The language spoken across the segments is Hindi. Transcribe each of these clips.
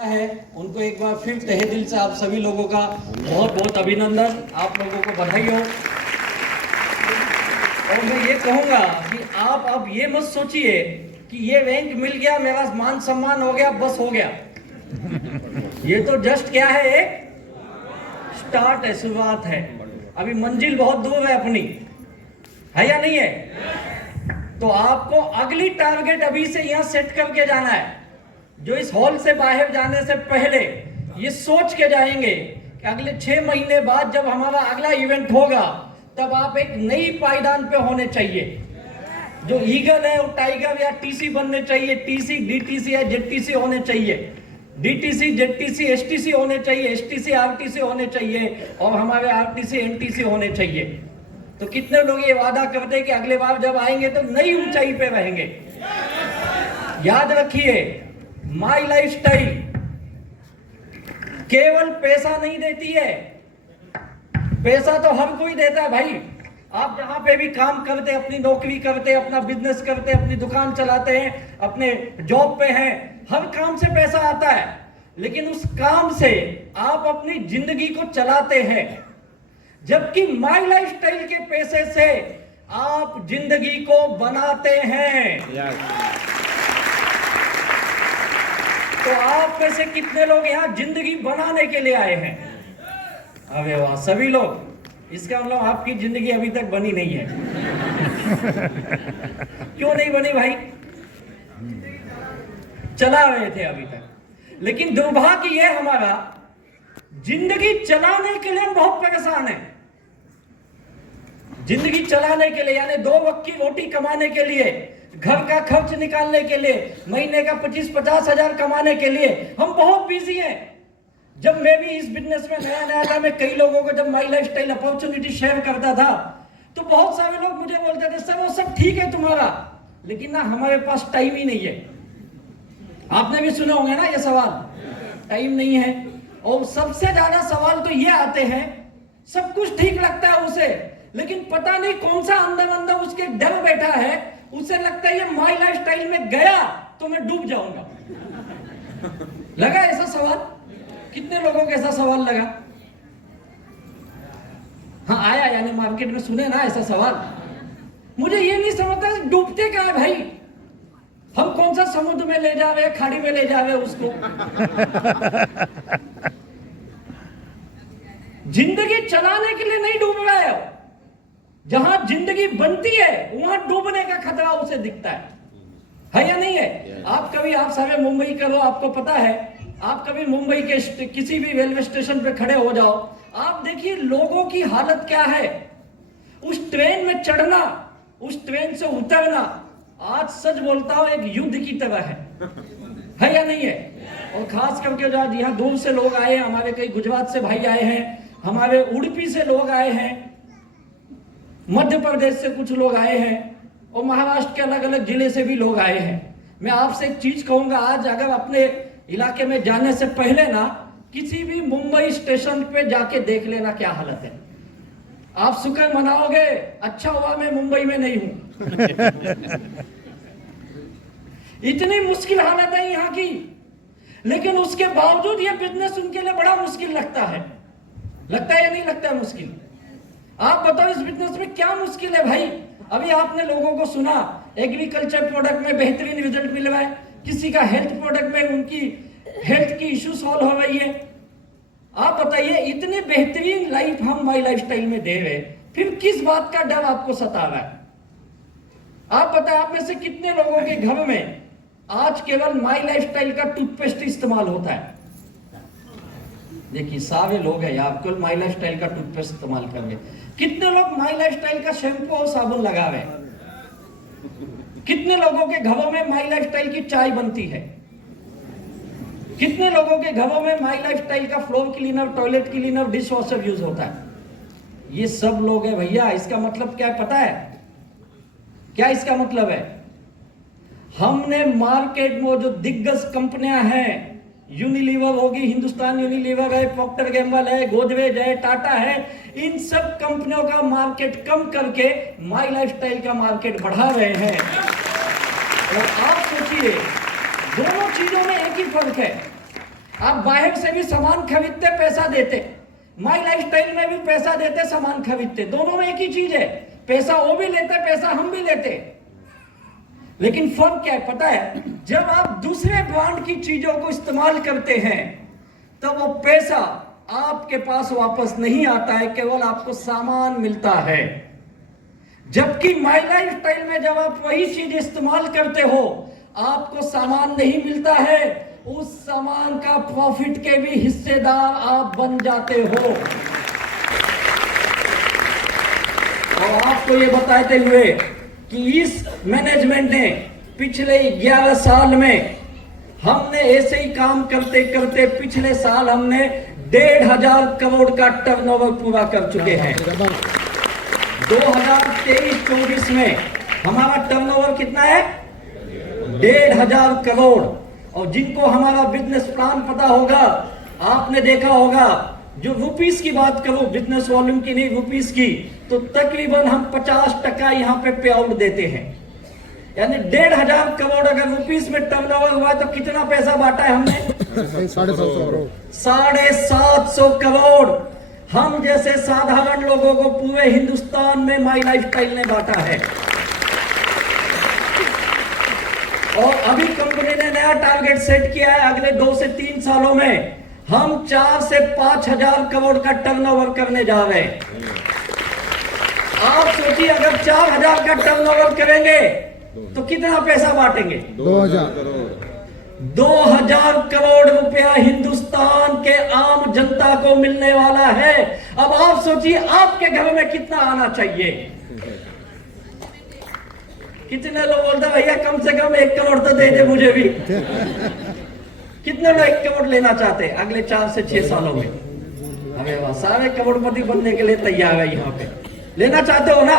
है उनको एक बार फिर तहे दिल से आप सभी लोगों का बहुत बहुत अभिनंदन, आप लोगों को बधाई हो। और मैं ये कहूँगा कि आप अब ये मत सोचिए कि ये रैंक मिल गया, मेरा मान सम्मान हो गया, बस हो गया। ये तो जस्ट क्या है, एक स्टार्ट है, शुरुआत है। अभी मंजिल बहुत दूर है अपनी, है या नहीं है? तो आपको अगली टारगेट अभी से यहाँ सेट करके जाना है। जो इस हॉल से बाहर जाने से पहले ये सोच के जाएंगे कि अगले 6 महीने बाद जब हमारा अगला इवेंट होगा तब आप एक नई पायदान पे होने चाहिए। जो ईगल है वो टाइगर या टीसी बनने चाहिए, टीसी डीटीसी या जेटीसी होने चाहिए, डीटीसी जेटीसी एसटीसी होने चाहिए, एसटीसी आरटीसी होने चाहिए और हमारे आरटीसी एनटीसी होने चाहिए। तो कितने लोग ये वादा करते हैं कि अगले बार जब आएंगे तो नई ऊंचाई पे रहेंगे। याद रखिए, माई लाइफ स्टाइल केवल पैसा नहीं देती है, पैसा तो हर कोई देता है भाई। आप जहां पे भी काम करते, अपनी नौकरी करते, अपना बिजनेस करते, अपनी दुकान चलाते हैं, अपने जॉब पे हैं, हर काम से पैसा आता है। लेकिन उस काम से आप अपनी जिंदगी को चलाते हैं, जबकि माई लाइफ स्टाइल के पैसे से आप जिंदगी को बनाते हैं। तो आप में से कितने लोग यहां जिंदगी बनाने के लिए आए हैं? अरे वाह, सभी लोग। इसका मतलब आपकी जिंदगी अभी तक बनी नहीं है। क्यों नहीं बनी भाई? चला रहे थे अभी तक। लेकिन दुर्भाग्य यह हमारा, जिंदगी चलाने के लिए हम बहुत परेशान हैं। जिंदगी चलाने के लिए यानी 2 वक्त की रोटी कमाने के लिए, घर का खर्च निकालने के लिए, महीने का 25-50 हजार कमाने के लिए हम बहुत बिजी हैं। जब मैं भी इस बिजनेस में नया था, मैं कई लोगों को जब my life style opportunity share करता था तो बहुत सारे लोग मुझे बोलते थे, सर वो सब ठीक है तुम्हारा, लेकिन ना हमारे पास टाइम ही नहीं है। आपने भी सुना होगा ना ये सवाल, टाइम नहीं है। और सबसे ज्यादा सवाल तो ये आते हैं, सब कुछ ठीक लगता है उसे, लेकिन पता नहीं कौन सा अंदर अंदर उसके डर बैठा है, उसे लगता है ये माई लाइफ स्टाइल में गया तो मैं डूब जाऊंगा। लगा ऐसा सवाल? कितने लोगों को ऐसा सवाल लगा? हाँ आया, यानी मार्केट में सुने ना ऐसा सवाल। मुझे ये नहीं समझता डूबते क्या है भाई। हम कौन सा समुद्र में ले जा रहे, खाड़ी में ले जा रहे उसको। जिंदगी चलाने के लिए नहीं डूब रहा है। जहां जिंदगी बनती है वहां डूबने का खतरा उसे दिखता है या नहीं है? आप कभी, आप सारे मुंबई करो, आपको पता है, आप कभी मुंबई के किसी भी रेलवे स्टेशन पे खड़े हो जाओ, आप देखिए लोगों की हालत क्या है। उस ट्रेन में चढ़ना, उस ट्रेन से उतरना, आज सच बोलता हूं एक युद्ध की तरह है या नहीं है? और खास करके जो आज यहाँ दूर से लोग आए हैं, हमारे कई गुजरात से भाई आए हैं, हमारे उड़पी से लोग आए हैं, मध्य प्रदेश से कुछ लोग आए हैं और महाराष्ट्र के अलग अलग जिले से भी लोग आए हैं। मैं आपसे एक चीज कहूंगा, आज अगर अपने इलाके में जाने से पहले ना किसी भी मुंबई स्टेशन पे जाके देख लेना क्या हालत है। आप शुक्र मनाओगे, अच्छा हुआ मैं मुंबई में नहीं हूं। इतनी मुश्किल हालत है यहाँ की, लेकिन उसके बावजूद ये बिजनेस उनके लिए बड़ा मुश्किल लगता है। लगता है या नहीं लगता है मुश्किल? आप बताओ इस बिजनेस में क्या मुश्किल है भाई? अभी आपने लोगों को सुना, एग्रीकल्चर प्रोडक्ट में बेहतरीन रिजल्ट मिल रहा है, किसी का हेल्थ प्रोडक्ट में उनकी हेल्थ की इश्यू सॉल्व हो रही है। आप बताइए, इतने बेहतरीन लाइफ हम माई लाइफ स्टाइल में दे रहे, फिर किस बात का डर आपको सता रहा है? आप बताएं, आप में से कितने लोगों के घर में आज केवल माई लाइफ स्टाइल का टूथपेस्ट इस्तेमाल होता है? देखिए सारे लोग हैं यहाँ, केवल माई लाइफ स्टाइल का टूथपेस्ट इस्तेमाल कर रहे। कितने लोग माई लाइफ स्टाइल का शैम्पू और साबुन लगा रहे हैं? कितने लोगों के घरों में माई लाइफ स्टाइल की चाय बनती है? कितने लोगों के घरों में माई लाइफ स्टाइल का floor cleaner, toilet cleaner, dish washer use होता है? ये सब लोग हैं भैया। इसका मतलब क्या है पता है? क्या इसका मतलब है? हमने मार्केट में जो दिग्गज कंपनियां हैं, यूनिलीवर होगी, हिंदुस्तान यूनिलीवर है, प्रॉक्टर गैम्बल है, गोदरेज है, टाटा है, इन सब कंपनियों का मार्केट कम करके माई लाइफ स्टाइल का मार्केट बढ़ा रहे हैं। और आप सोचिए, दोनों चीजों में एक ही फर्क है। आप बाहर से भी सामान खरीदते, पैसा देते, माई लाइफ स्टाइल में भी पैसा देते, सामान खरीदते, दोनों में एक ही चीज है, पैसा वो भी लेते, पैसा हम भी लेते। लेकिन फर्क क्या है पता है? जब आप दूसरे ब्रांड की चीजों को इस्तेमाल करते हैं तब वो पैसा आपके पास वापस नहीं आता है, केवल आपको सामान मिलता है। जबकि माई लाइफ स्टाइल में जब आप वही चीज इस्तेमाल करते हो, आपको सामान नहीं मिलता है, उस सामान का प्रॉफिट के भी हिस्सेदार आप बन जाते हो। और आपको ये बताते हुए कि इस मैनेजमेंट ने पिछले 11 साल में हमने ऐसे ही काम करते करते पिछले साल हमने 1,500 करोड़ का टर्नओवर पूरा कर चुके हैं। 2023-24 में हमारा टर्नओवर कितना है? 1,500 करोड़। और जिनको हमारा बिजनेस प्लान पता होगा, आपने देखा होगा, जो रुपीस की बात करो, बिजनेस वॉल्यूम की नहीं, रुपीस की, तो तकरीबन हम 50% यहाँ पे पे आउट देते हैं। यानी 1,500 करोड़ अगर रुपीस में टर्नओवर हुआ तो कितना पैसा बांटा है हमने? 750 करोड़। हम जैसे साधारण लोगों को पूरे हिंदुस्तान में माई लाइफ स्टाइल ने बांटा है। और अभी कंपनी ने नया टारगेट सेट किया है, अगले 2 से 3 सालों में हम 4 से 5,000 करोड़ का टर्नओवर करने जा रहे हैं। आप सोचिए, अगर 4,000 का टर्नओवर करेंगे तो कितना पैसा बांटेंगे? 2,000 करोड़ रुपया हिंदुस्तान के आम जनता को मिलने वाला है। अब आप सोचिए, आपके घर में कितना आना चाहिए? कितने लोग बोलते भैया कम से कम 1 करोड़ तो दे दे मुझे भी। कितने लोग 1 करोड़ लेना चाहते हैं अगले 4 से 6 सालों में? अरे वाह, सारे करोड़पति बनने के लिए तैयार है यहाँ पे। लेना चाहते हो ना?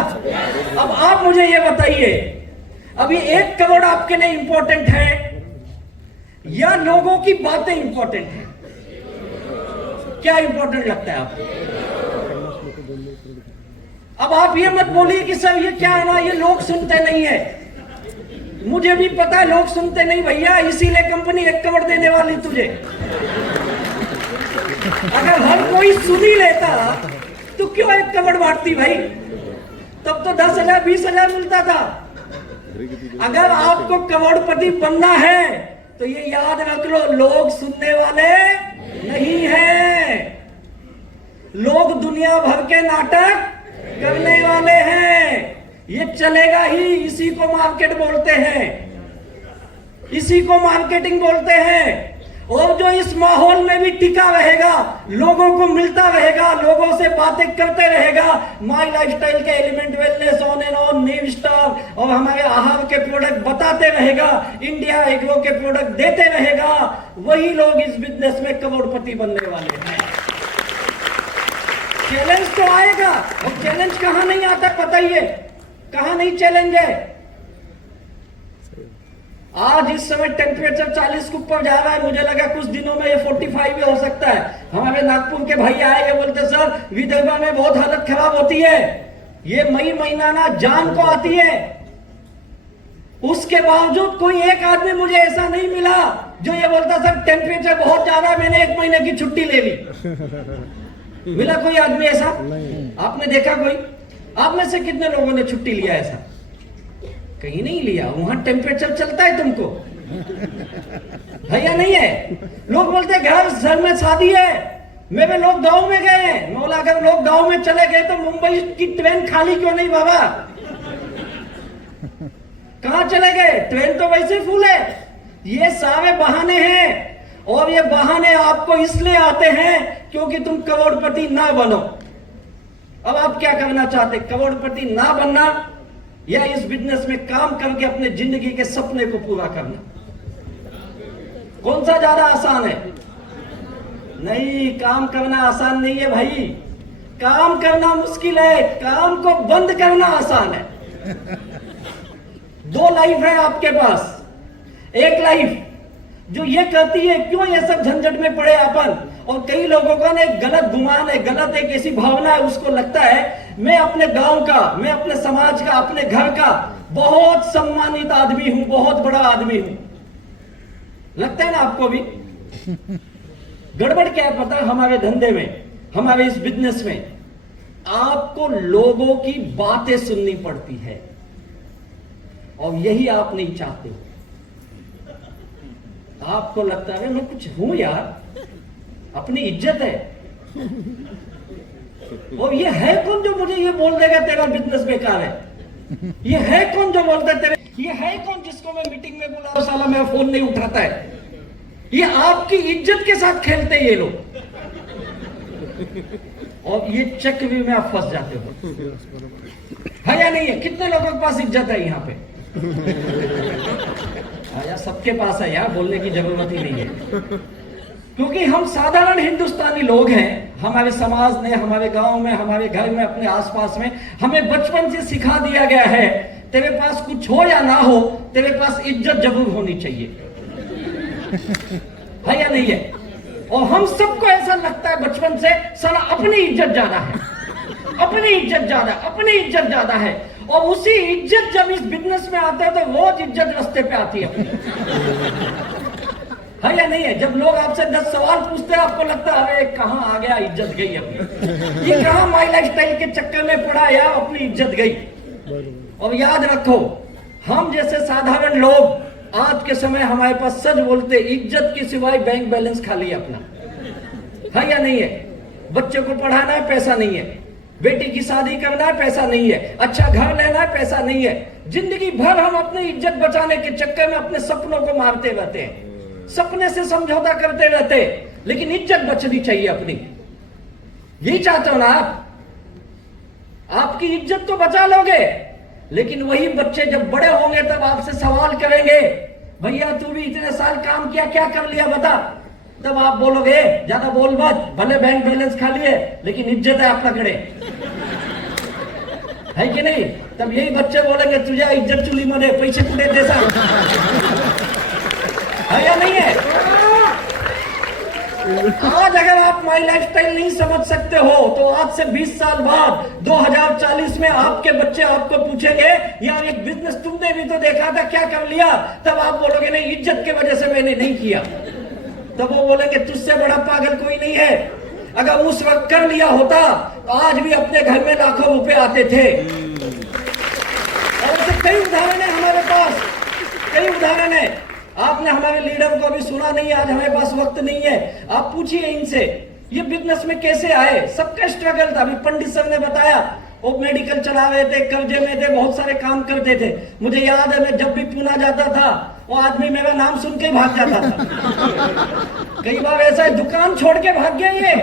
अब आप मुझे ये बताइए, अभी 1 करोड़ आपके लिए इंपॉर्टेंट है या लोगों की बातें इंपॉर्टेंट है? क्या इंपॉर्टेंट लगता है आपको? अब आप ये मत बोलिए कि सर ये क्या है ना, ये लोग सुनते नहीं है। मुझे भी पता है लोग सुनते नहीं भैया, इसीलिए कंपनी 1 करोड़ देने वाली तुझे। अगर हर कोई सुन ही लेता तो क्यों 1 करोड़ बांटती भाई? तब तो 10,000 20,000 मिलता था। अगर आपको करोड़पति बनना है तो ये याद रख लो, लोग सुनने वाले नहीं हैं, लोग दुनिया भर के नाटक करने वाले हैं। ये चलेगा ही, इसी को मार्केट बोलते हैं, इसी को मार्केटिंग बोलते हैं। और जो इस माहौल में भी टिका रहेगा, लोगों को मिलता रहेगा, लोगों से बातें करते रहेगा, माई लाइफस्टाइल के element, wellness, on and on, new star और हमारे आहार के प्रोडक्ट बताते रहेगा, इंडिया एग्रो के प्रोडक्ट देते रहेगा, वही लोग इस बिजनेस में करोड़पति बनने वाले हैं। चैलेंज तो आएगा, और चैलेंज कहां नहीं आता बताइए? कहां नहीं चैलेंज है? आज इस समय टेम्परेचर 40 के ऊपर जा रहा है, मुझे लगा कुछ दिनों में ये 45 भी हो सकता है। हमारे नागपुर के भाई आए, ये बोलते सर विदर्भ में बहुत हालत खराब होती है, ये मई महीना ना जान को आती है। उसके बावजूद कोई एक आदमी मुझे ऐसा नहीं मिला जो ये बोलता सर टेम्परेचर बहुत ज्यादा है, मैंने 1 महीने की छुट्टी ले ली। मिला कोई आदमी ऐसा? आपने देखा कोई? आप में से कितने लोगों ने छुट्टी लिया ऐसा? कहीं नहीं लिया। वहां टेम्परेचर चलता है तुमको भैया? नहीं है। लोग बोलते घर में शादी है, मेरे लोग गांव में गए हैं। बोला अगर लोग गांव में चले गए तो मुंबई की ट्रेन खाली क्यों नहीं बाबा? कहां चले गए? ट्रेन तो वैसे फुल है। ये सारे बहाने हैं, और ये बहाने आपको इसलिए आते हैं क्योंकि तुम करोड़पति ना बनो। अब आप क्या करना चाहते? करोड़पति ना बनना या इस बिजनेस में काम करके अपने जिंदगी के सपने को पूरा करना? कौन सा ज्यादा आसान है? नहीं, काम करना आसान नहीं है भाई। काम करना मुश्किल है, काम को बंद करना आसान है। 2 लाइफ है आपके पास। एक लाइफ जो ये कहती है क्यों ये सब झंझट में पड़े अपन, और कई लोगों का ना एक गलत गुमान है, गलत एक ऐसी भावना है, उसको लगता है मैं अपने गांव का, मैं अपने समाज का, अपने घर का बहुत सम्मानित आदमी हूं, बहुत बड़ा आदमी हूं। लगता है ना आपको भी? गड़बड़ क्या है पता है? हमारे धंधे में, हमारे इस बिजनेस में आपको लोगों की बातें सुननी पड़ती है और यही आप नहीं चाहते हो। आपको लगता है मैं कुछ हूं यार, अपनी इज्जत है, और ये है कौन जो मुझे ये बोल देगा तेरा बिजनेस बेकार है? ये है कौन जो बोलता है तेरे, ये है कौन जिसको मैं मीटिंग में बुलाऊं साला मेरा फोन नहीं उठाता है? ये आपकी इज्जत के साथ खेलते हैं ये लोग, और ये चक्रव्यूह में आप फंस जाते हो। है या नहीं है? कितने लोगों के पास इज्जत है यहाँ पे? यार सबके पास है यार, बोलने की जरूरत ही नहीं है, क्योंकि हम साधारण हिंदुस्तानी लोग हैं। हमारे समाज ने, हमारे गांव में, हमारे घर में, अपने आसपास में हमें बचपन से सिखा दिया गया है, तेरे पास कुछ हो या ना हो, तेरे पास इज्जत जरूर होनी चाहिए। है या नहीं है? और हम सबको ऐसा लगता है बचपन से, साला अपनी इज्जत ज्यादा है, अपनी इज्जत ज्यादा, अपनी इज्जत ज्यादा है। और उसी इज्जत जब इस बिजनेस में आता है तो रोज इज्जत रास्ते पे आती है या नहीं है? जब लोग आपसे 10 सवाल पूछते हैं, आपको लगता है अरे कहां आ गया, इज्जत गई अपनी, ये कहां माई लाइफस्टाइल के चक्कर में पड़ा यार, अपनी इज्जत गई। और याद रखो, हम जैसे साधारण लोग आज के समय हमारे पास सच बोलते, इज्जत के सिवाय बैंक बैलेंस खाली है अपना। है या नहीं है? बच्चे को पढ़ाना है, पैसा नहीं है। बेटी की शादी करना है, पैसा नहीं है। अच्छा घर लेना है, पैसा नहीं है। जिंदगी भर हम अपनी इज्जत बचाने के चक्कर में अपने सपनों को मारते रहते हैं, सपने से समझौता करते रहते हैं, लेकिन इज्जत बचनी चाहिए अपनी। यही चाहते हो ना आप? आपकी इज्जत तो बचा लोगे, लेकिन वही बच्चे जब बड़े होंगे तब आपसे सवाल करेंगे, भैया तू भी इतने साल काम किया, क्या कर लिया बता। तब आप बोलोगे ज्यादा बोल मत, भले बैंक बैलेंस खा लिए लेकिन इज्जत है आप पकड़े, है कि नहीं? तब यही बच्चे बोलेंगे तुझे इज्जत चुली मने पैसे कुठे देसा। है या नहीं है? आज अगर आप माई लाइफस्टाइल नहीं समझ सकते हो तो आज से 20 साल बाद 2040 में आपके बच्चे आपको पूछेंगे यार एक बिजनेस तुमने भी तो देखा था, क्या कर लिया? तब आप बोलोगे नहीं, इज्जत की वजह से मैंने नहीं किया। तब वो बोलेंगे तुझसे बड़ा पागल कोई नहीं है, अगर उस वक्त कर लिया होता तो आज भी अपने घर में लाखों रुपए आते थे। और ऐसे कई उदाहरण है हमारे पास, कई उदाहरण है। आपने हमारे लीडर को अभी सुना नहीं, आज हमारे पास वक्त नहीं है। आप पूछिए इनसे ये बिजनेस में कैसे आए, सबका स्ट्रगल था। अभी पंडित सर ने बताया वो मेडिकल चला रहे थे, कर्जे में थे, बहुत सारे काम करते थे। मुझे याद है मैं जब भी पुणे जाता था वो आदमी मेरा नाम सुन के भाग जाता था। कई बार ऐसा है दुकान छोड़ के भाग गया ये।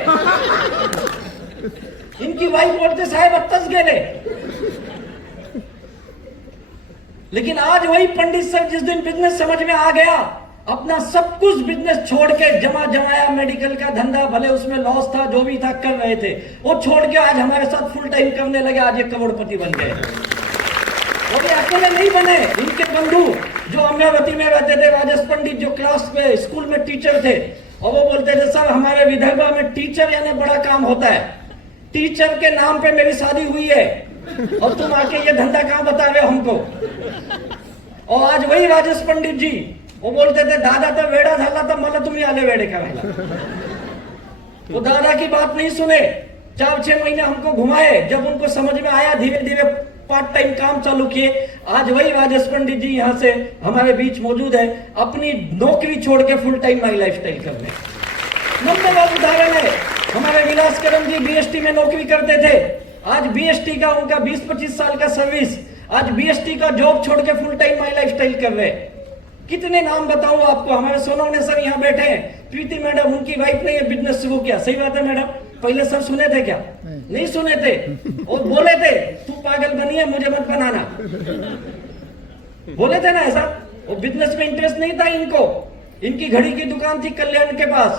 इनकी वाइफ बोलते साहेब अत्तस गेले। लेकिन आज वही पंडित सर जिस दिन बिजनेस समझ में आ गया, अपना सब कुछ बिजनेस छोड़ के जमा जमाया, मेडिकल का धंधा भले उसमें लॉस था, जो भी था कर रहे थे, वो छोड़ के आज हमारे साथ फुल टाइम करने लगे। आज ये करोड़पति बन गए। वो भी अकेले नहीं बने, इनके बंधु जो अमरावती में रहते थे, राजेश पंडित जो क्लास में स्कूल में टीचर थे, और वो बोलते थे सर हमारे विदर्भ में टीचर यानी बड़ा काम होता है, टीचर के नाम पे मेरी शादी हुई है और तुम आके ये धंधा कहां बता रहे हो हमको। और आज वही राजेश पंडित जी वो बोलते थे दादा तो वेड़ा झाला था, मला तुम्ही आले वेड़े करायला। तो दादा की बात नहीं सुने, 4-6 महीने हमको घुमाए, जब उनको समझ में आया धीरे धीरे पार्ट टाइम काम चालू किए। आज वही राजेश पंडित जी यहाँ से हमारे बीच मौजूद है, अपनी नौकरी छोड़ के फुल टाइम माई लाइफस्टाइल कर रहे हैं। नंबर उदाहरण है हमारे विलास करम जी बीएसटी में नौकरी करते थे, आज बीएसटी का उनका 20-25 साल का सर्विस, आज बीएसटी का जॉब छोड़ के फुल टाइम माई लाइफस्टाइल कर रहे हैं। कितने नाम बताऊं आपको, हमारे सोनवणे सर यहाँ बैठे हैं, प्रीति मैडम उनकी वाइफ ने ये बिजनेस शुरू किया। सही बात है मैडम? पहले सर सुने थे क्या? नहीं सुने थे, और बोले थे तू पागल बनी है मुझे मत बनाना, बोले थे ना ऐसा। वो बिजनेस में इंटरेस्ट नहीं था इनको। इनकी घड़ी की दुकान थी कल्याण के पास,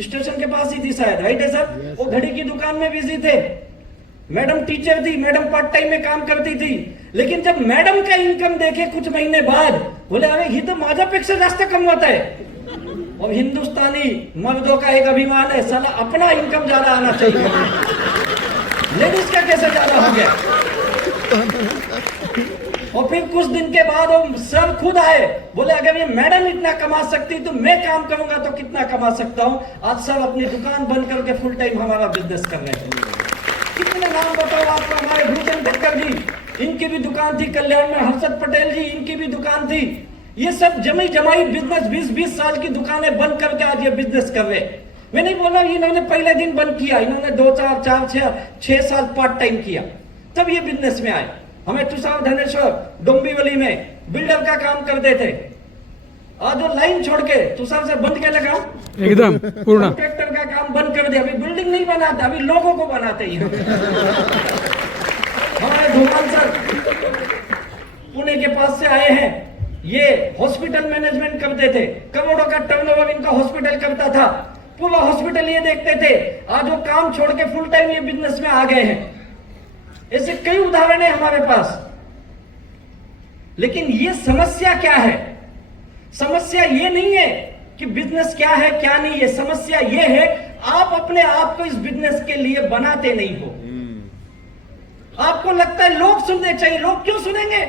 स्टेशन के पास ही थी शायद, राइट है सर? वो घड़ी की दुकान में बिजी थे। मैडम टीचर थी, मैडम पार्ट टाइम में काम करती थी, लेकिन जब मैडम का इनकम देखे कुछ महीने बाद बोले अरे ही तो माझ्यापेक्षा जास्त कमवत है। और हिंदुस्तानी मर्दों का एक अभिमान है, साला अपना इनकम ज्यादा आना चाहिए, लेडीज का कैसे ज्यादा हो गया। और फिर कुछ दिन के बाद वो सर खुद आए, बोले अगर ये मैडम इतना कमा सकती तो मैं काम करूंगा तो कितना कमा सकता हूं। आज सर अपनी दुकान बंद करके फुल टाइम हमारा बिजनेस कर रहे हैं। कितने नाम बताओ आपको, हमारे भूषण ठक्कर जी, इनकी भी दुकान थी कल्याण में, हर्षद पटेल जी, इनकी भी दुकान थी। ये सब जमी जमाई बिजनेस 20-20 साल की दुकानें बंद करके आज ये बिजनेस कर रहे। मैं नहीं बोला इन्होंने पहले दिन बंद किया, इन्होंने 2-4-4-6 साल पार्ट टाइम किया, तब ये बिजनेस में आए। हमें तुषार धनेश्वर डोंबिवली में बिल्डर का काम करते थे, आज वो लाइन छोड़ के तुषार से बंद के लगा, एकदम पूर्ण कॉन्ट्रैक्टर का काम बंद कर दिया। अभी बिल्डिंग नहीं बनाते, अभी लोगों को बनाते ही। हमारे धूमान सर पुणे के पास से आए हैं, ये हॉस्पिटल मैनेजमेंट करते थे, करोड़ों का टर्नओवर इनका हॉस्पिटल करता था, पूरा हॉस्पिटल ये देखते थे। आज वो काम छोड़ के फुल टाइम ये बिजनेस में आ गए हैं। ऐसे कई उदाहरण है हमारे पास। लेकिन ये समस्या क्या है? समस्या ये नहीं है कि बिजनेस क्या है क्या नहीं है, समस्या ये है आप अपने आप को इस बिजनेस के लिए बनाते नहीं हो। आपको लगता है लोग सुनने चाहिए, लोग क्यों सुनेंगे?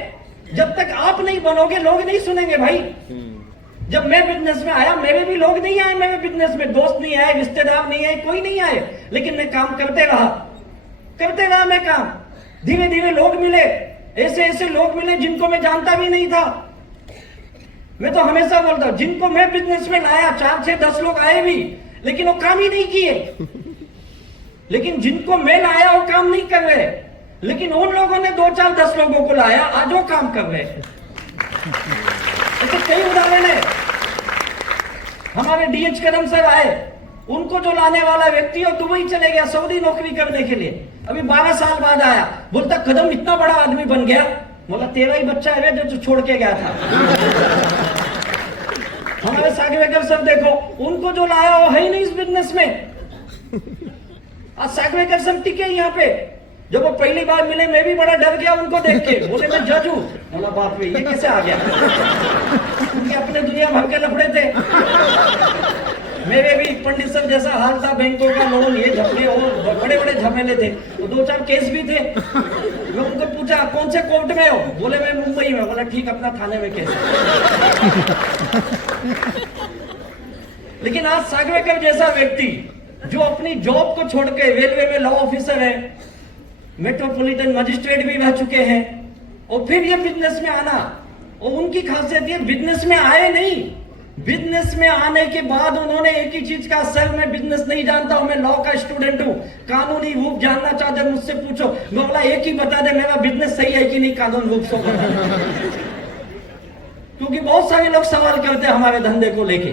जब तक आप नहीं बनोगे लोग नहीं सुनेंगे भाई। जब मैं बिजनेस में आया मेरे भी लोग नहीं आए, मेरे बिजनेस में दोस्त नहीं आए, रिश्तेदार नहीं आए, कोई नहीं आए, लेकिन मैं काम करते रहा मैं काम। धीरे धीरे लोग मिले, ऐसे ऐसे लोग मिले जिनको मैं जानता भी नहीं था। मैं तो हमेशा बोलता हूं, जिनको मैं बिजनेस में लाया 4-6-10 लोग आए भी, लेकिन वो काम ही नहीं किए। लेकिन जिनको मैं लाया वो काम नहीं कर रहे, लेकिन उन लोगों ने 2-4-10 लोगों को लाया, आज वो काम कर रहे। ऐसे कई उदाहरण है। हमारे डीएच कदम सर आए, उनको जो लाने वाला व्यक्ति वो दुबई चले गया सऊदी नौकरी करने के लिए, अभी 12 साल बाद आया, बोलता कदम इतना बड़ा आदमी बन गया। बोला तेरा ही बच्चा है जो छोड़ के गया था। हमारे सागवेकर सर देखो, उनको जो लाया वो है ही नहीं इस बिजनेस में। आज सागवेकर सर टिके यहाँ पे। जब वो पहली बार मिले मैं भी बड़ा डर गया उनको देख के, बोले मैं जज हूं। बोला बाप रे ये कैसे आ गया? क्योंकि अपने दुनिया भर के लफड़े थे। मेरे भी पंडित सर जैसा हाल था, बैंकों का लोन, ये झपले और बड़े बड़े झमेले थे, तो 2-4 केस भी थे। मैं उनको पूछा कौन से कोर्ट में हो? बोले मैं मुंबई में। बोला ठीक, अपना थाने में केस। लेकिन आज सागवेकर जैसा व्यक्ति जो अपनी जॉब को छोड़ के रेलवे में लॉ ऑफिसर है, मेट्रोपॉलिटन मजिस्ट्रेट भी रह चुके हैं, और फिर ये बिजनेस में आना, और उनकी खासियत ये बिजनेस में आए नहीं, बिजनेस में आने के बाद उन्होंने एक ही चीज का, सर मैं बिजनेस नहीं जानता हूं, मैं लॉ का स्टूडेंट हूं, कानूनी रूप जानना चाहते मुझसे पूछो। मैं बोला एक ही बता दे मेरा बिजनेस सही है कि नहीं कानून रूप से। क्योंकि बहुत सारे लोग सवाल करते हैं हमारे धंधे को लेके।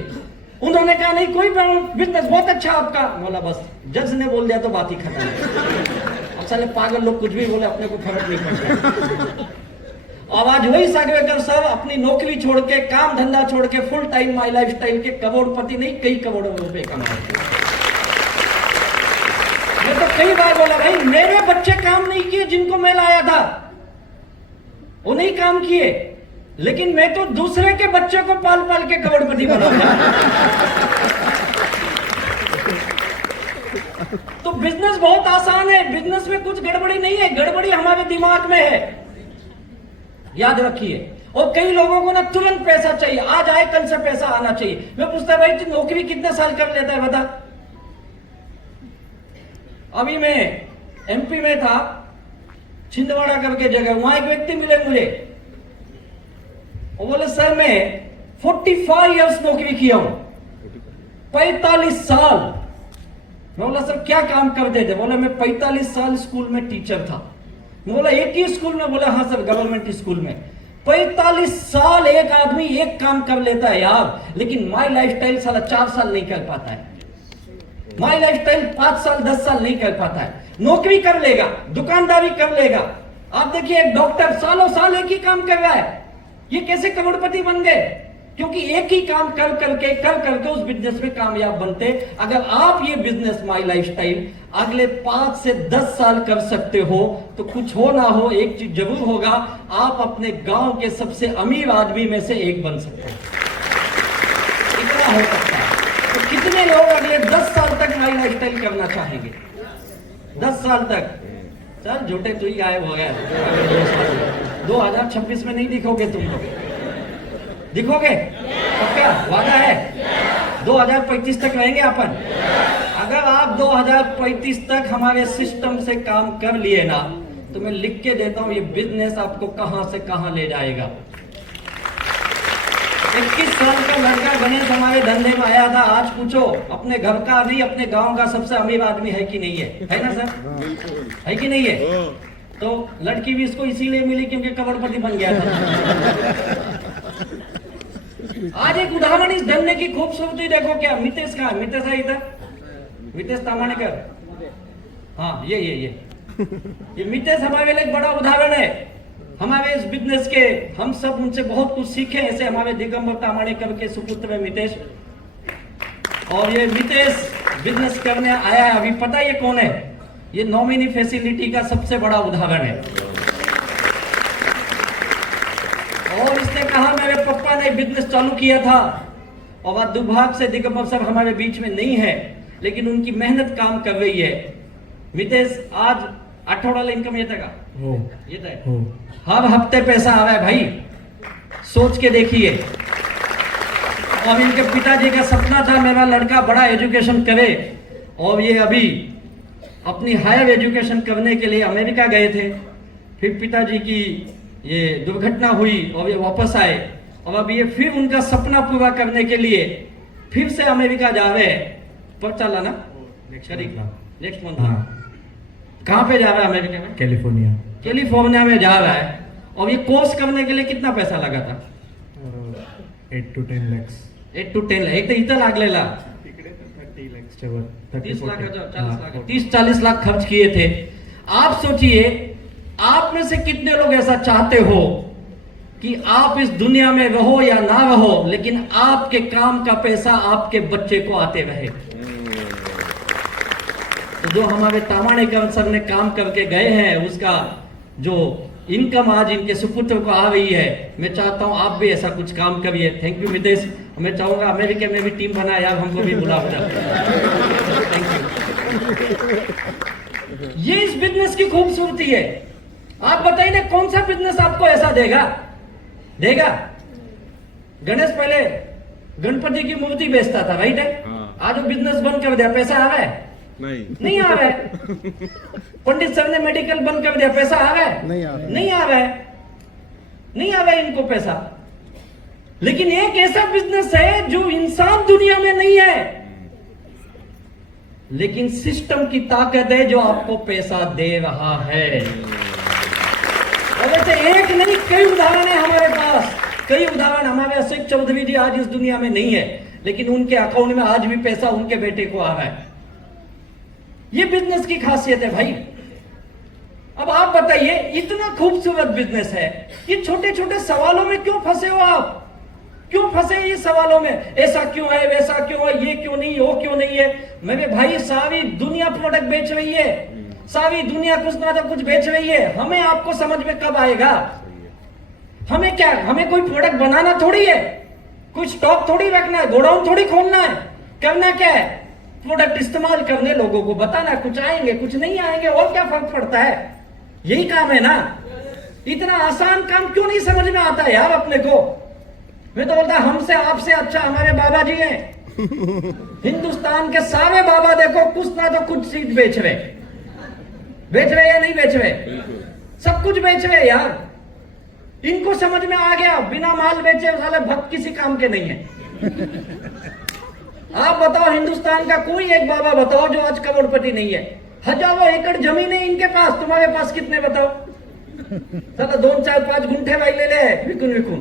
उन्होंने कहा नहीं कोई बिजनेस बहुत अच्छा आपका। बोला बस जज ने बोल दिया तो बात ही खत्म। अब साले पागल लोग कुछ भी बोले, अपने को फर्क नहीं पड़ता। और आज वही सागवेकर साहब अपनी नौकरी छोड़ के, काम धंधा छोड़ के, full time my life style के करोड़पति नहीं, कई करोड़ों रुपए कमाते। मैं तो कई बार बोला भाई मेरे बच्चे काम नहीं किए जिनको मैं लाया था, वो नहीं काम किए, लेकिन मैं तो दूसरे के बच्चे को पाल पाल के करोड़पति बनाऊंगा। तो बिजनेस बहुत आसान है, बिजनेस में कुछ गड़बड़ी नहीं है, गड़बड़ी हमारे दिमाग में है, याद रखिए। और कई लोगों को ना तुरंत पैसा चाहिए, आज आए कल से पैसा आना चाहिए। मैं पूछता भाई तू नौकरी कितने साल कर लेता है बता। अभी मैं एमपी में था, छिंदवाड़ा करके जगह, वहां एक व्यक्ति मिले मुझे, वो बोले सर मैं 45 इयर्स नौकरी किया हूं, 45 साल। मैं बोला सर क्या काम करते थे? बोला मैं 45 साल स्कूल में टीचर था। मैं बोला एक ही स्कूल में? बोला हाँ सर गवर्नमेंट स्कूल में। 45 साल एक आदमी एक काम कर लेता है यार, लेकिन माई लाइफस्टाइल साला 4 साल नहीं कर पाता है, माई लाइफस्टाइल 5 साल 10 साल नहीं कर पाता है। नौकरी कर लेगा, दुकानदारी कर लेगा। आप देखिए एक डॉक्टर सालों साल एक ही काम कर रहा है, ये कैसे करोड़पति बन गए? क्योंकि एक ही काम कर करके उस बिजनेस में कामयाब बनते। अगर आप ये बिजनेस माई लाइफस्टाइल अगले 5 से 10 साल कर सकते हो तो कुछ हो ना हो एक चीज जरूर होगा, आप अपने गांव के सबसे अमीर आदमी में से एक बन सकते हो, इतना हो सकता है। तो कितने लोग अगले 10 साल तक माई लाइफस्टाइल करना चाहेंगे? 10 साल तक? चल झूठे तू ही गायब हो गया। 2026 में नहीं दिखोगे तुम लोग, दिखोगे पक्का? वादा है 2035 तक रहेंगे अपन। अगर आप 2035 तक हमारे सिस्टम से काम कर लिए ना, तो मैं लिख के देता हूं ये बिजनेस आपको कहां से कहां ले जाएगा। 21 साल का लड़का गणेश हमारे धंधे में आया था। आज पूछो अपने घर का नहीं, अपने गांव का सबसे अमीर आदमी है कि नहीं है ना सर? है कि नहीं है? तो लड़की भी इसको इसीलिए मिली क्योंकि करोड़पति बन गया था। आज एक उदाहरण इस धंधे की खूबसूरती देखो। क्या मितेश कहा? मितेश है इधर, मितेश तामाणेकर। हाँ ये मितेश हमारे लिए एक बड़ा उदाहरण है। हमारे इस बिजनेस के हम सब उनसे बहुत कुछ सीखे। ऐसे हमारे दिगंबर तामाणेकर के सुपुत्र है मितेश, और ये मितेश बिजनेस करने आया है। अभी पता ये कौन है? ये नॉमिनी फैसिलिटी का सबसे बड़ा उदाहरण है। और इसने कहा मेरे पापा ने बिजनेस चालू किया था, और आज दुर्भाग्य से दिगंबर साहब हमारे बीच में नहीं है, लेकिन उनकी मेहनत काम कर रही है। मितेश आज आठवड्याला इनकम येतं का? येत आहे। हर हफ्ते पैसा आ रहा है भाई, सोच के देखिए। और इनके पिताजी का सपना था मेरा लड़का बड़ा एजुकेशन करे, और ये अभी अपनी हायर एजुकेशन करने के लिए अमेरिका गए थे। फिर पिताजी की ये दुर्घटना हुई और ये वापस आए, और अब ये फिर उनका सपना पूरा करने के लिए फिर से अमेरिका जा रहे हैं। पर चला ना नेक्स्ट मंथ। कहाँ पे जा रहा है अमेरिका में? कैलिफोर्निया में जा रहा है। और ये कोर्स करने के लिए कितना पैसा लगा था? 8 to 10 lakhs. 8 to 10 लाख। एक तर इथं लागलेला 30 lakhs च्या वर. 30 लाख 40 लाख खर्च किए थे। आप सोचिए, आप में से कितने लोग ऐसा चाहते हो कि आप इस दुनिया में रहो या ना रहो, लेकिन आपके काम का पैसा आपके बच्चे को आते रहे। तो जो हमारे तामाणेकर सर ने काम करके गए हैं, उसका जो इनकम आज इनके सुपुत्र को आ रही है, मैं चाहता हूं आप भी ऐसा कुछ काम करिए। Thank you Mitesh. मैं चाहूंगा अमेरिका में भी टीम बना यार, हमको भी बुला बुला। Thank you. ये इस बिजनेस की खूबसूरती है। आप बताइए ना, कौन सा बिजनेस आपको ऐसा देगा? गणेश पहले गणपति की मूर्ति बेचता था, राइट है? आज वो बिजनेस बंद कर दिया, पैसा आ रहा है? नहीं आ रहा है। पंडित सर ने मेडिकल बंद कर दिया, पैसा आ रहा है? नहीं आ रहा है इनको पैसा। लेकिन एक ऐसा बिजनेस है जो इंसान दुनिया में नहीं है, लेकिन सिस्टम की ताकत है जो आपको पैसा दे रहा है। और वैसे एक नहीं, कई उदाहरण है हमारे पास, कई उदाहरण। हमारे अशोक चौधरी जी आज इस दुनिया में नहीं है, लेकिन उनके अकाउंट में आज भी पैसा उनके बेटे को आ रहा है। ये बिजनेस की खासियत है भाई। अब आप बताइए, इतना खूबसूरत बिजनेस है, ये छोटे छोटे सवालों में क्यों फंसे हो आप? क्यों फंसे ये सवालों में? ऐसा क्यों है, वैसा क्यों है, ये क्यों नहीं, वो क्यों नहीं है? मेरे भाई, सारी दुनिया प्रोडक्ट बेच रही है, सारी दुनिया कुछ ना तो कुछ बेच रही है। हमें आपको समझ में कब आएगा? हमें क्या, हमें कोई प्रोडक्ट बनाना थोड़ी है, कोई स्टॉक थोड़ी रखना है, गोडाउन थोड़ी खोलना है। करना क्या है? प्रोडक्ट इस्तेमाल करने, लोगों को बताना। कुछ आएंगे, कुछ नहीं आएंगे, और क्या फर्क पड़ता है? यही काम है ना। इतना आसान काम क्यों नहीं समझ में आता यार अपने को? मैं तो बोलता, हमसे आपसे अच्छा हमारे बाबा जी हैं। हिंदुस्तान के सारे बाबा देखो, कुछ ना तो कुछ चीज बेच रहे या नहीं बेच रहे? सब कुछ बेच रहे यार। इनको समझ में आ गया, बिना माल बेचे साले भक्त किसी काम के नहीं है। आप बताओ, हिंदुस्तान का कोई एक बाबा बताओ जो आज करोड़पति नहीं है। हजारों एकड़ जमीन है इनके पास, तुम्हारे पास कितने बताओ? साला 2, 4, 5 गुंठे वाले ले विकुन।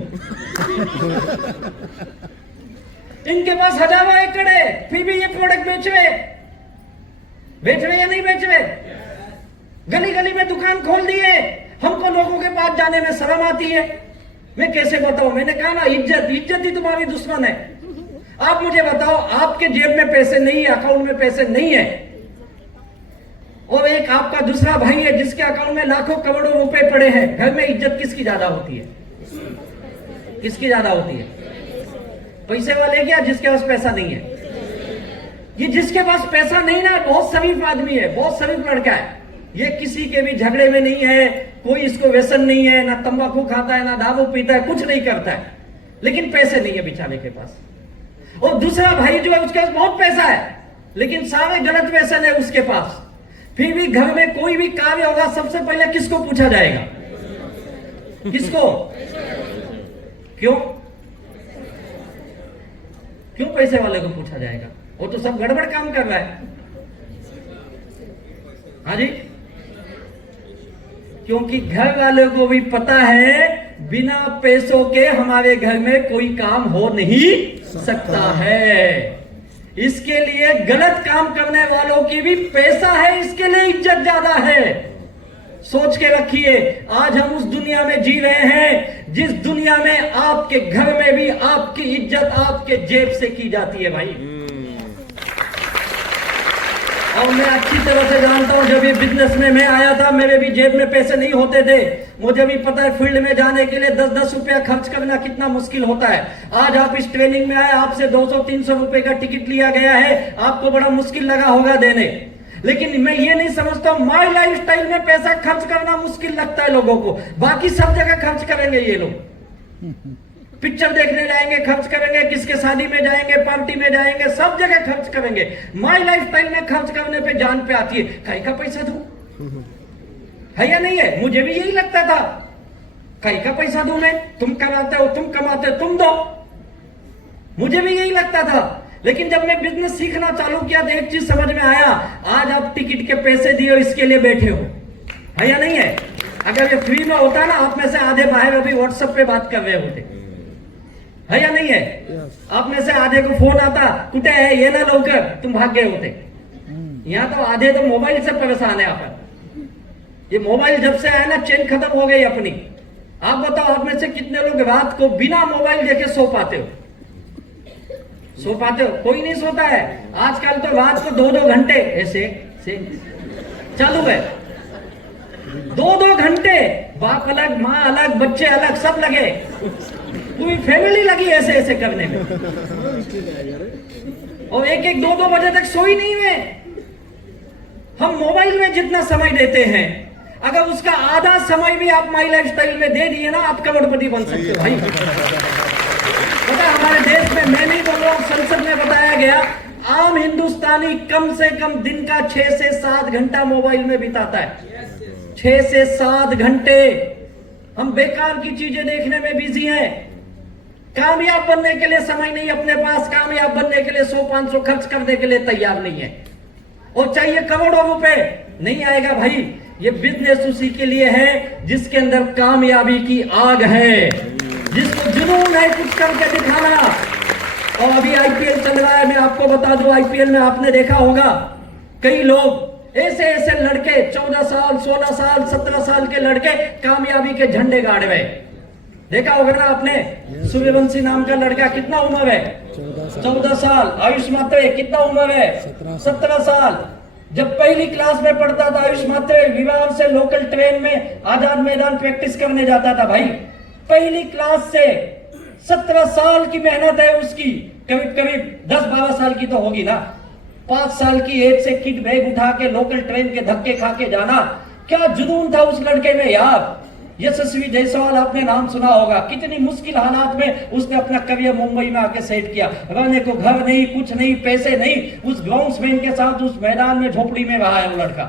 इनके पास हजारों एकड़ है, फिर भी ये प्रोडक्ट बेच रहे या नहीं बेच रहे? गली गली में दुकान खोल दिए। हमको लोगों के पास जाने में शर्म आती है। मैं कैसे बताऊं? मैंने कहा ना, इज्जत ही तुम्हारी दुश्मन है। आप मुझे बताओ, आपके जेब में पैसे नहीं है, अकाउंट में पैसे नहीं है, और एक आपका दूसरा भाई है जिसके अकाउंट में लाखों करोड़ों रुपए पड़े हैं। घर में इज्जत किसकी ज्यादा होती है? किसकी ज्यादा होती है? पैसे वाले क्या, जिसके पास पैसा नहीं है? ये जिसके पास पैसा नहीं ना, बहुत शरीफ आदमी है, बहुत शरीफ लड़का है। ये किसी के भी झगड़े में नहीं है, कोई इसको व्यसन नहीं है, ना तंबाकू खाता है, ना दारू पीता है, कुछ नहीं करता है, लेकिन पैसे नहीं है बेचारे के पास। और दूसरा भाई जो है उसके पास बहुत पैसा है, लेकिन सारे गलत व्यसन है उसके पास। फिर भी घर में कोई भी कार्य होगा सबसे पहले किसको पूछा जाएगा? किसको? क्यों? क्यों पैसे वाले को पूछा जाएगा? वो तो सब गड़बड़ काम कर रहा है। हाँ जी, क्योंकि घर वाले को भी पता है बिना पैसों के हमारे घर में कोई काम हो नहीं सकता है। इसके लिए गलत काम करने वालों की भी पैसा है, इसके लिए इज्जत ज्यादा है। सोच के रखिए, आज हम उस दुनिया में जी रहे हैं जिस दुनिया में आपके घर में भी आपकी इज्जत आपके जेब से की जाती है भाई। और मैं अच्छी तरह से जानता हूं, जब ये बिजनेस में मैं आया था मेरे भी जेब में पैसे नहीं होते थे। मुझे भी पता है फील्ड में जाने के लिए 10-10 रुपया खर्च करना कितना मुश्किल होता है। आज आप इस ट्रेनिंग में आए, आपसे 200-300 रुपए का टिकट लिया गया है, आपको बड़ा मुश्किल लगा होगा देने। लेकिन मैं ये नहीं समझता हूं माई लाइफ स्टाइल में पैसा खर्च करना मुश्किल लगता है लोगों को। बाकी सब जगह खर्च करेंगे ये लोग, पिक्चर देखने जाएंगे खर्च करेंगे, किसके शादी में जाएंगे, पार्टी में जाएंगे, सब जगह खर्च करेंगे। माई लाइफ स्टाइल में खर्च करने पे जान पे आती है, कहीं का पैसा दूं? है या नहीं है? मुझे भी यही लगता था, कहीं का पैसा दूं मैं? तुम कमाते हो, तुम कमाते हो, तुम दो। मुझे भी यही लगता था। लेकिन जब मैं बिजनेस सीखना चालू किया तो एक चीज समझ में आया, आज आप टिकट के पैसे दिए इसके लिए बैठे हो, है या नहीं है? अगर ये फ्री में होता ना, आप में से आधे बाहर अभी व्हाट्सएप पे बात कर रहे होते, है या नहीं है? आप में से आधे को फोन आता, कुटे है ये ना लौकर, तुम भाग गए होते। यहाँ तो आधे तो मोबाइल से परेशान है। आप ये मोबाइल जब से आया ना, चेन खत्म हो गई अपनी। आप बताओ, आप में से कितने लोग रात को बिना मोबाइल देखे सो पाते हो? सो पाते हो? कोई नहीं सोता है। आजकल तो रात को 2-2 घंटे ऐसे से चालू है, 2-2 घंटे। बाप अलग, माँ अलग, बच्चे अलग, सब लगे, पूरी फैमिली लगी ऐसे ऐसे करने में। और 1-1, 2-2 बजे तक सोई नहीं है। हम मोबाइल में जितना समय देते हैं, अगर उसका आधा समय भी आप माई लाइफ स्टाइल में दे दिए ना, आप करोड़पति बन सकते हो भाई। पता हमारे देश में, मैं नहीं बोल रहा हूं, संसद में बताया गया, आम हिंदुस्तानी कम से कम दिन का 6 से 7 घंटा मोबाइल में बिताता है। 6 से 7 घंटे हम बेकार की चीजें देखने में बिजी हैं। कामयाब बनने के लिए समय नहीं अपने पास, कामयाब बनने के लिए 100-500 खर्च करने के लिए तैयार नहीं है। और चाहिए करोड़ों रुपए, नहीं आएगा भाई। ये बिजनेस उसी के लिए है जिसके अंदर कामयाबी की आग है, जिसको जुनून है कुछ करके दिखाना। और अभी आईपीएल चल रहा है, मैं आपको बता दूं, आईपीएल में आपने देखा होगा कई लोग ऐसे ऐसे लड़के 14 साल, 16 साल, 17 साल के लड़के कामयाबी के झंडे गाड़ रहे। देखा होगा ना आपने, सूर्यवंशी नाम का लड़का, कितना उम्र है? 14 साल। आयुष मात्रे कितना उम्र है? 17 साल। जब पहली क्लास में पढ़ता था आयुष मात्रे, विवाह से लोकल ट्रेन में आजाद मैदान प्रैक्टिस करने जाता था भाई। पहली क्लास से 17 साल की मेहनत है उसकी, करीब करीब 10-12 साल की तो होगी ना। 5 साल की एज से किट बैग उठा के लोकल ट्रेन के धक्के खा के जाना, क्या जुनून था उस लड़के में यार। यशस्वी जायसवाल आपने नाम सुना होगा, कितनी मुश्किल हालात में उसने अपना करियर मुंबई में आके सेट किया। रहने को घर नहीं, कुछ नहीं, पैसे नहीं, उस ग्राउंड्समैन के साथ उस मैदान में झोपड़ी में रहा है वो लड़का।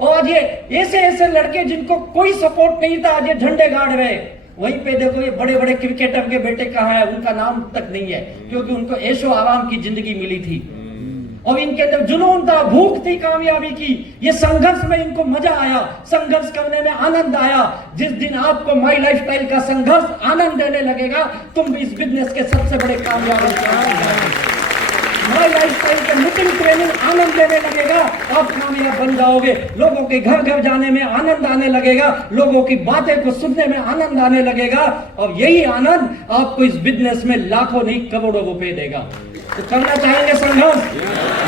और आज ये ऐसे ऐसे लड़के जिनको कोई सपोर्ट नहीं था, आज ये झंडे गाड़ रहे। वहीं पे देखो ये बड़े बड़े क्रिकेटर के बेटे कहाँ है, उनका नाम तक नहीं है, क्योंकि उनको ऐशो आराम की जिंदगी मिली थी। और इनके अंदर जुनून था, भूख थी कामयाबी की। ये संघर्ष में इनको मजा आया, संघर्ष करने में आनंद आया। जिस दिन आपको माई लाइफ स्टाइल का संघर्ष आनंद देने लगेगा, तुम भी इस बिजनेस के सबसे बड़े कामयाब हो। माई लाइफ स्टाइल के मीटिंग ट्रेनिंग आनंद देने लगेगा, आप कामयाब बन जाओगे। लोगों के घर घर जाने में आनंद आने लगेगा, लोगों की बातें को सुनने में आनंद आने लगेगा। और यही आनंद आपको इस बिजनेस में लाखों नहीं करोड़ों रुपए देगा। तो करना चाहेंगे संघर्ष,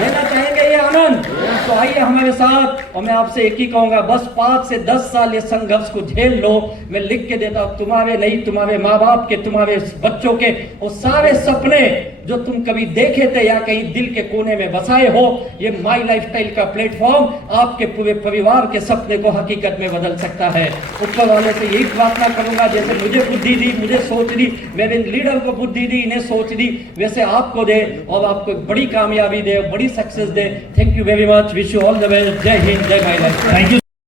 लेना चाहेंगे ये आनंद, तो आइए हमारे साथ। और मैं आपसे एक ही कहूंगा, बस 5 से 10 साल ये संघर्ष को झेल लो। मैं लिख के देता हूं, तुम्हारे नहीं, तुम्हारे माँ बाप के, तुम्हारे बच्चों के, और सारे सपने जो तुम कभी देखे थे या कहीं दिल के कोने में बसाए हो, ये माई लाइफस्टाइल का प्लेटफॉर्म आपके पूरे परिवार के सपने को हकीकत में बदल सकता है। ऊपर वाले से यही प्रार्थना करूंगा, जैसे मुझे बुद्धि दी, मुझे सोच दी, मेरे लीडर को बुद्धि दी, इन्हें सोच दी, वैसे आपको दे और आपको एक बड़ी कामयाबी दे, बड़ी success they. Thank you very much, wish you all the best. जय हिंद, जय माई लाइफ। Thank you